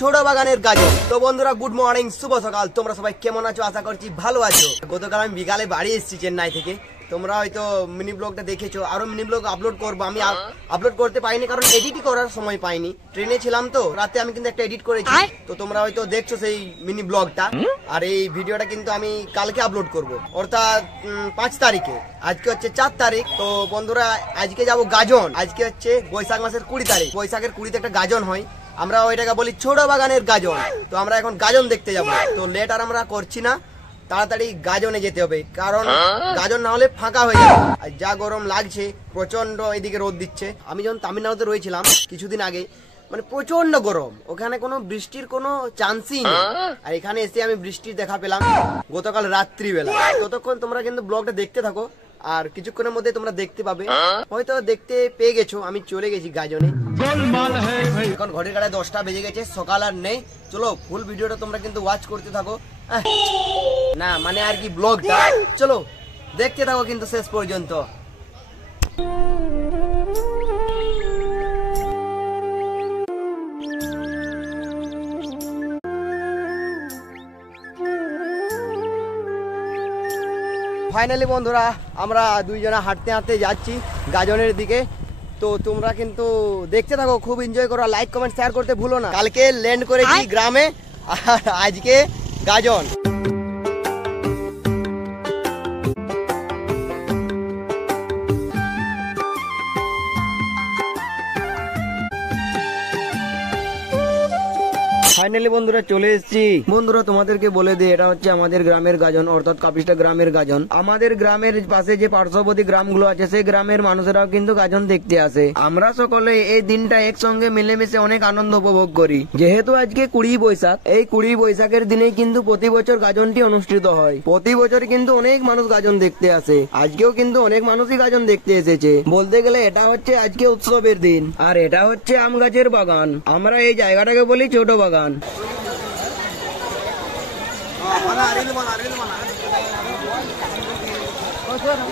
ছোট বাগানের গাজন। তো বন্ধুরা গুড মর্নিং, শুভ সকাল। তোমরা সবাই কেমন আছো? আশা করছি ভালো আছো। গতকাল আমি বিকালে বাড়ি এসেছি চেন্নাই থেকে। তোমরা হয়তো মিনি ব্লগটা দেখেছো, আরো মিনি ব্লগ আপলোড করবো। আমি আপলোড করতে পাইনি কারণ এডিটই করার সময় পাইনি, ট্রেনে ছিলাম তো। রাতে আমি কিন্তু একটা এডিট করেছি, তো তোমরা হয়তো দেখছো সেই মিনি ব্লগটা। আর এই ভিডিওটা কিন্তু আমি কালকে আপলোড করব, অর্থাৎ 5 তারিখে। আজকে হচ্ছে 4 তারিখ। তো বন্ধুরা আজকে যাবো গাজন। আজকে হচ্ছে বৈশাখ মাসের 20 তারিখ। বৈশাখের 20তে একটা গাজন হয়, আমরা ওইটাকে বলি ছোট বাগানের গাজন। তো আমরা এখন গাজন দেখতে যাব। তো লেট আর আমরা করছি না, তাড়াতাড়ি গাজনে যেতে হবে, কারণ গাজন না হলে ফাঁকা হয়ে যাবে। আর যা গরম লাগছে, প্রচন্ড এইদিকে রোদ দিচ্ছে। আমি যখন তামিলনাড়ুতে রয়েছিলাম কিছুদিন আগে, মানে প্রচন্ড গরম, ওখানে কোনো বৃষ্টির কোনো চান্সই নেই। আর এখানে এসে আমি বৃষ্টির দেখা পেলাম গতকাল রাত্রিবেলা। ততক্ষণ তোমরা কিন্তু ব্লগটা দেখতে থাকো, আর কিছুক্ষণের মধ্যে তোমরা দেখতে পাবে, হয়তো দেখতে পেয়ে গেছো। আমি চলে গেছি গাজনে। এখন ঘড়ির কাটায় 10টা বেজে গেছে, সকাল আর নেই। চলো ফুল ভিডিওটা তোমরা কিন্তু ওয়াচ করতে থাকো। না মানে আর কি ব্লগটা, চলো দেখতে থাকো কিন্তু শেষ পর্যন্ত। ফাইনালি বন্ধুরা আমরা দুইজনা হাঁটতে হাঁটতে যাচ্ছি গাজনের দিকে। তো তোমরা কিন্তু দেখতে থাকো, খুব এনজয় করো। লাইক কমেন্ট শেয়ার করতে ভুলো না। কালকে ল্যান্ড করেছি গ্রামে, আর আজকে গাজন। ফাইনালি বন্ধুরা চলে এসেছি। বন্ধুরা তোমাদেরকে বলে দিই, এটা হচ্ছে আমাদের গ্রামের গাজন, অর্থাৎ কাপিস্টা গ্রামের গাজন। আমাদের গ্রামের পাশে যে পার্শ্ববর্তী গ্রামগুলো আছে, সেই গ্রামের মানুষেরাও কিন্তু গাজন দেখতে আসে। আমরা সকলে এই দিনটা একসঙ্গে মিলেমিশে অনেক আনন্দ উপভোগ করি। যেহেতু আজকে 20 বৈশাখ, এই 20 বৈশাখের দিনেই কিন্তু প্রতি বছর গাজনটি অনুষ্ঠিত হয়। প্রতি বছর কিন্তু অনেক মানুষ গাজন দেখতে আসে। আজকেও কিন্তু অনেক মানুষই গাজন দেখতে এসেছে। বলতে গেলে এটা হচ্ছে আজকে উৎসবের দিন। আর এটা হচ্ছে আম গাছের বাগান। আমরা এই জায়গাটাকে বলি ছোট বাগান।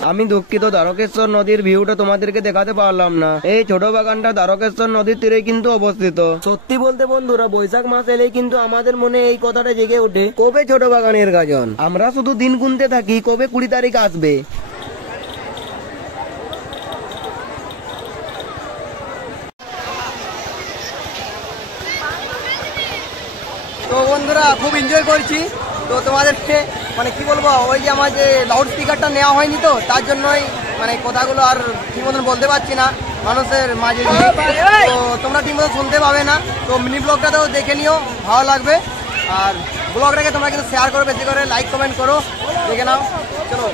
আমি দুঃখিত, দ্বারকেশ্বর নদীর ভিউটা তোমাদেরকে দেখাতে পারলাম না। এই ছোট বাগানটা দ্বারকেশ্বর নদীর তীরে কিন্তু অবস্থিত। সত্যি বলতে বন্ধুরা, বৈশাখ মাস এলেই কিন্তু আমাদের মনে এই কথাটা জেগে ওঠে, কবে ছোট বাগানের গাজন। আমরা শুধু দিন গুনতে থাকি, কবে 20 তারিখ আসবে। তো বন্ধুরা খুব এনজয় করছি। তো তোমাদেরকে মানে কি বলবো, ওই যে আমার যে লাউড স্পিকারটা নেওয়া হয়নি, তো তার জন্যই মানে কথাগুলো আর ঠিক মতন বলতে পারছি না মানুষের মাঝে। তো তোমরা ঠিক মতো শুনতে পাবে না। তো মিনি ব্লগটাতেও দেখে নিও, ভালো লাগবে। আর ব্লগটাকে তোমরা কিন্তু শেয়ার করো, বেশি করে লাইক কমেন্ট করো, দেখে নাও। চলো।